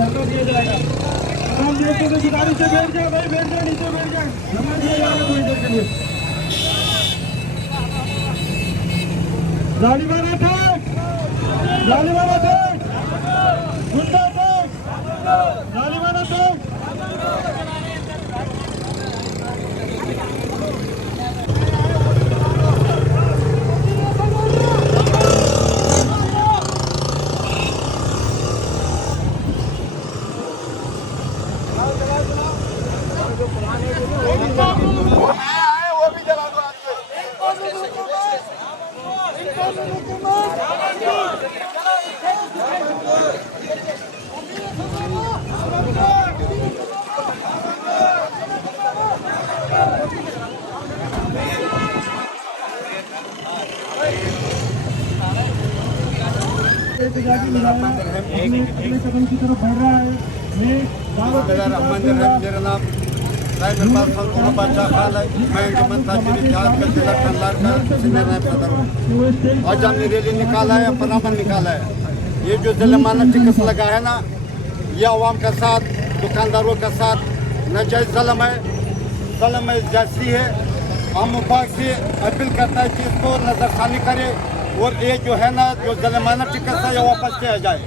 धरना दिया जाएगा। तमाम दोस्तों से गुजारिश से बैठ जाए भाई, बैठ जाए, नीचे बैठ जाए, धरना दिया जाएगा थोड़ी देर के लिए। जालिमाना ठोक, जालिमाना ठोक, गुंडा ठोक, जालिमाना ठोक। कदम की तरफ बढ़ रहा है। मेरा नाम खाल है। मैं जमन ताजिर इतिहाद का जिला टंडलार का सीनियर नायब सदर हूँ। आज हमने रैली निकाला है, पनामन निकाला है। ये जो जुल्माना टिकस लगा है ना, ये अवाम का साथ, दुकानदारों का साथ नाजायज ज़ुल्म है, जायज़ी है। हम विभाग से अपील करता है कि इसको नज़रसानी करे और ये जो है ना, जो जुल्माना टिकस है ये वापस किया जाए।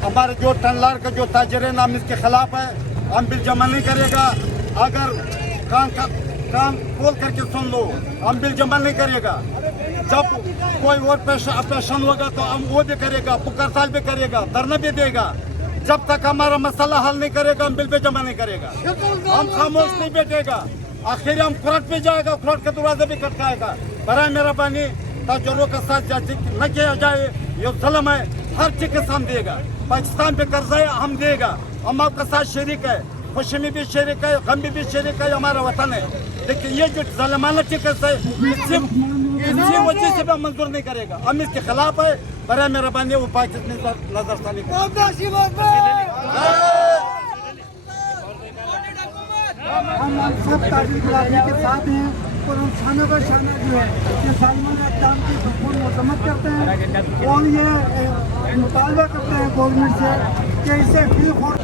हमारे जो टंडलार का जो ताजिर है ना, हम इसके खिलाफ है। हम बिल जमा नहीं करेगा। अगर कान खोल करके सुन लो, हम बिल जमा नहीं करेगा। जब कोई और ऑपरेशन होगा तो हम वो भी करेगा, पुकारताल भी करेगा, धरना भी देगा। जब तक हमारा मसला हल नहीं करेगा, हम बिल भी जमा नहीं करेगा। हम खामोश नहीं बैठेगा। आखिर हम कोर्ट पे जाएगा, कोर्ट का दरवाजा भी खटकाएगा। बराए मेहरबानी ताजरों का साथ जाति न किया जाए, ये जुल्म है। हर चीज हम देगा। पाकिस्तान पे कर्जा है, हम देगा। हम आपका साथ शरीक है, खुशी में भी शरीक है, गम में भी शरीक है, हमारा वतन है। लेकिन ये जो ज़ुल्माना टिकस है, इसी वजह से भी मंजूर नहीं करेगा। हम इसके खिलाफ है। बराए मेहरबानी वो पाकिस्तान नजरसानी हम सब ताजिर गुलामी के साथ हैं और हम शाना ब शाना जो है ये ज़ालिमाना इक़दाम की भरपूर मजम्मत करते हैं और ये मुतालबा करते हैं गवर्नमेंट से कि इसे फ्री फॉर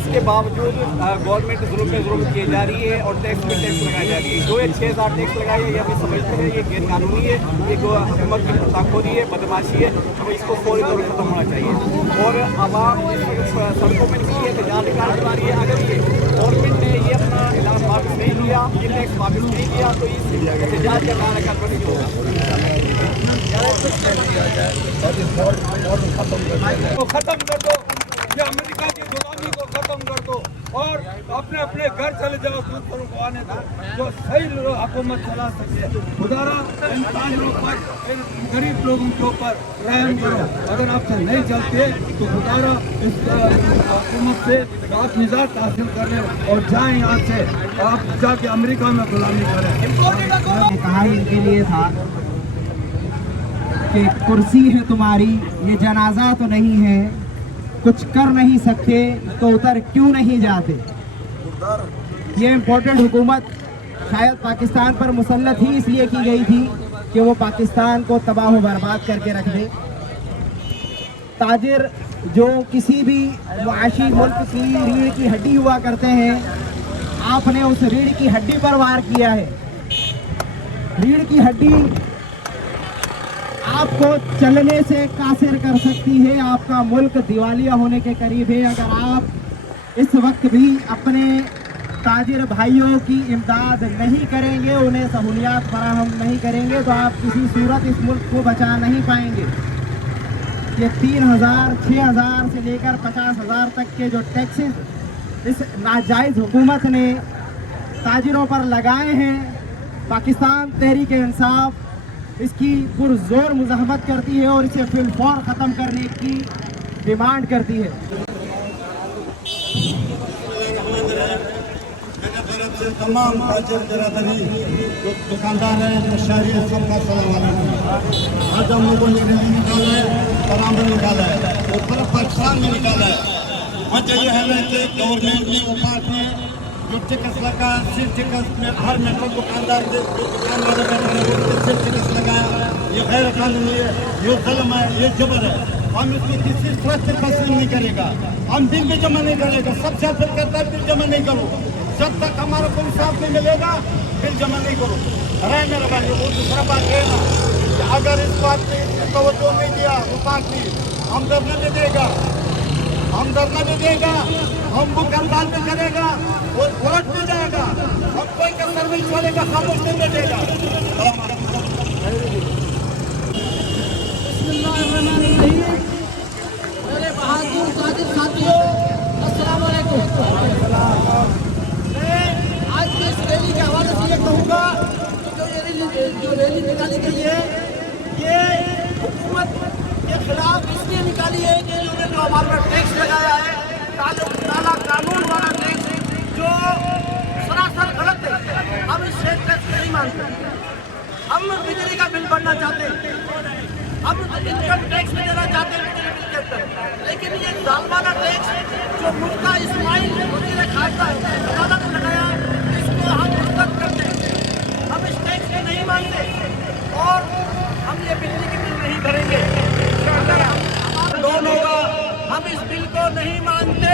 इसके बावजूद गवर्नमेंट जुल्म पे जुल्म किए जा रही है और टैक्स पे टैक्स लगाई जा रही है। जो ये 6,000 टैक्स लगाए हैं, ये अभी समझते हैं ये गैर कानूनी है, ये हुकूमत की ताकोरी है, बदमाशी है। तो इसको फौरी तौर पर खत्म होना चाहिए। और आवाम सड़कों में भी ये तजारत करा रही है। अगर ये गवर्नमेंट ने ये अपना इलाज वापस नहीं लिया, ये टैक्स वापस नहीं किया, तो इस एहतजाज का कार्यक्रम नहीं होगा। खत्म कर दो, ये अमेरिका की गुलामी को खत्म कर दो और अपने अपने घर चले जाओ। खुद पर आने दो जो सही हुकूमत चला सके। खुदारा इन ताजिरों पर, इन गरीब लोगों के ऊपर रहम करो। अगर आपसे नहीं चलते तो खुदारा इस हुकूमत से आप निजात हासिल करें और जाएं यहाँ से। आप जाके अमेरिका में गुलामी करें। कहा इनके लिए था कि कुर्सी है तुम्हारी, ये जनाजा तो नहीं है, कुछ कर नहीं सकते तो उतर क्यों नहीं जाते। ये इम्पोर्टेंट हुकूमत शायद पाकिस्तान पर मुसल्लत ही इसलिए की गई थी कि वो पाकिस्तान को तबाह व बर्बाद करके रख दे। ताजिर जो किसी भी मुआशी मुल्क की रीढ़ की हड्डी हुआ करते हैं, आपने उस रीढ़ की हड्डी पर वार किया है। रीढ़ की हड्डी आपको चलने से कासिर कर सकती है। आपका मुल्क दिवालिया होने के करीब है। अगर आप इस वक्त भी अपने ताजिर भाइयों की इमदाद नहीं करेंगे, उन्हें सहूलियात फराहम नहीं करेंगे, तो आप किसी सूरत इस मुल्क को बचा नहीं पाएंगे। ये 3,000, 6,000 से लेकर 50,000 तक के जो टैक्सेस इस नाजायज़ हुकूमत ने ताजिरों पर लगाए हैं, पाकिस्तान तहरीक इंसाफ इसकी पुरजोर मुज़ाहमत करती है और इसे फिलफौर ख़त्म करने की डिमांड करती है। तमाम ताजिर बिरादरी जो दुकानदार हैं, जो शहरी हैं, सबका सलाम वालेकुम। आज हम लोगों ने रैली निकाला है, पनामन निकाला है और पूरा पाकिस्तान में निकाला है। वजह यह है कि गवर्नमेंट ने, वफाक ने जो टिकस लगा सिर टिकस में हर मेट्रो दुकानदार जो दुकान वाले बैठे हैं उनके सिर टिकस लगाया, ये गैर कानूनी है, ये जुल्म है, ये जबर है। हम इसको किसी शर्त से तस्लीम नहीं करेगा, हम बिल भी जमा नहीं करेगा। सबसे अपील करता है बिल जमा नहीं करो, जब तक हमारा कोई साथ नहीं मिलेगा बिल जमा नहीं करो। अरे मेरे भाई वो दूसरा बात है ना कि अगर इस बात पे तवज्जो नहीं दिया वो पार्टी हम धरना भी देगा, हम धरना भी देगा, हम वो हड़ताल भी करेगा, वो कोर्ट में जाएगा, हम कोई कसर नहीं छोड़ेगा, खामोश नहीं बैठेगा। मेरे बहादुर साजिद साथियों, अस्सलाम वालेकुम। मैं आज की इस रैली के हवाले से ये कहूँगा कि जो रैली निकाली गई है ये हुकूमत के खिलाफ इसलिए निकाली है कि इन्होंने जो हमारे पर टैक्स लगाया है, काला कानून वाला टैक्स जो सरासर गलत है। हम इस टैक्स को नहीं मानते, हम बिजली का बिल भरना चाहते हैं, हम इनकम टैक्स में देना चाहते हैं बिजली बिल के अंदर, लेकिन ये दाल वाला टैक्स जो मुल्का इस्माइल वज़ीर खारजा ने लगाया इसको हम रद्द करते हैं। हम इस टैक्स को नहीं मानते और हम ये बिजली के बिल नहीं भरेंगे। अगर हम दोनों का हम इस बिल को नहीं मानते,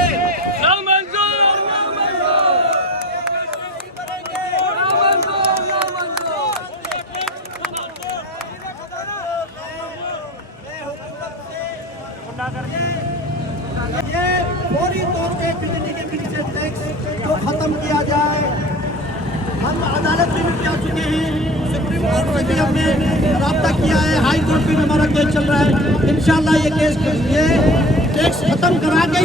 ये फौरी तौर पे बिजली के बिल से टैक्स को खत्म किया जाए। हम अदालत में भी जा चुके हैं, सुप्रीम कोर्ट में भी हमने राब्ता किया है, हाई कोर्ट में भी हमारा केस चल रहा है। इंशाल्लाह ये केस ये टैक्स खत्म करा के ही